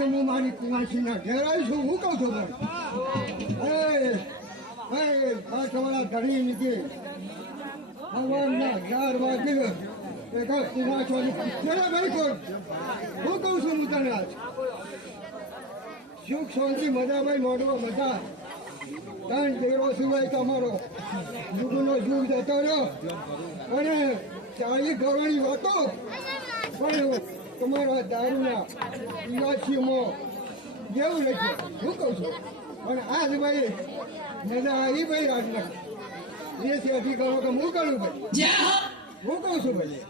તો હું મારી કુમાસીના ઘેર આવી છું. હું કહું છું પણ આ તમારા ધણી નીકળે સવારના 11 વાગે કુમાસવાની ભાઈ કોણ હું કહું છું. હું તને આજ સુખ શાંતિ મજા ભાઈ મોડવા મજા ત્રણ દેરો સિવાય તમારો યુગનો યુગ જતો રહ્યો અને 40 ઘરોની વાતો પણ તમારા દારૂના પીવાસીમાં જેવું લખ્યું. હું કહું છું પણ આજ ભાઈ મજા આવી ભાઈ રાજના એ ત્યાંથી કરો કે હું કરું ભાઈ. હું કહું છું ભાઈ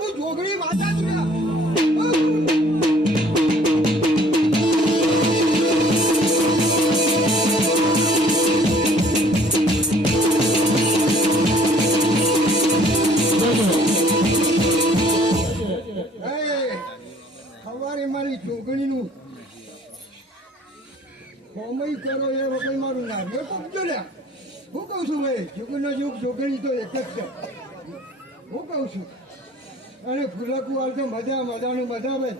હું જોગણી માતા છું. મારી છોકરીનું હોમય કરો એ વખત મારું નામ એ પકડો ને. હું કહું છું ભાઈ છોકરીનો યુગ છોકરી તો એક જ છે. હું કહું છું અને ફૂલકું હાલ તો મજા મજાનું મજા ભાઈ.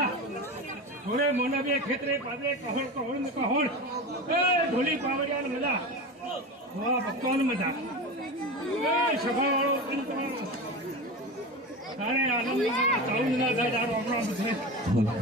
મજા ઘોડે મોને બે ખેતરે પાદરે કહોણ કહોણ ને કહોણ એ ઢોલી પાવડિયા ને મજા વાહ ભક્તોને મજા એ સભા વાળો તારે આનંદ ચાલુ ના થાય તારો હમણાં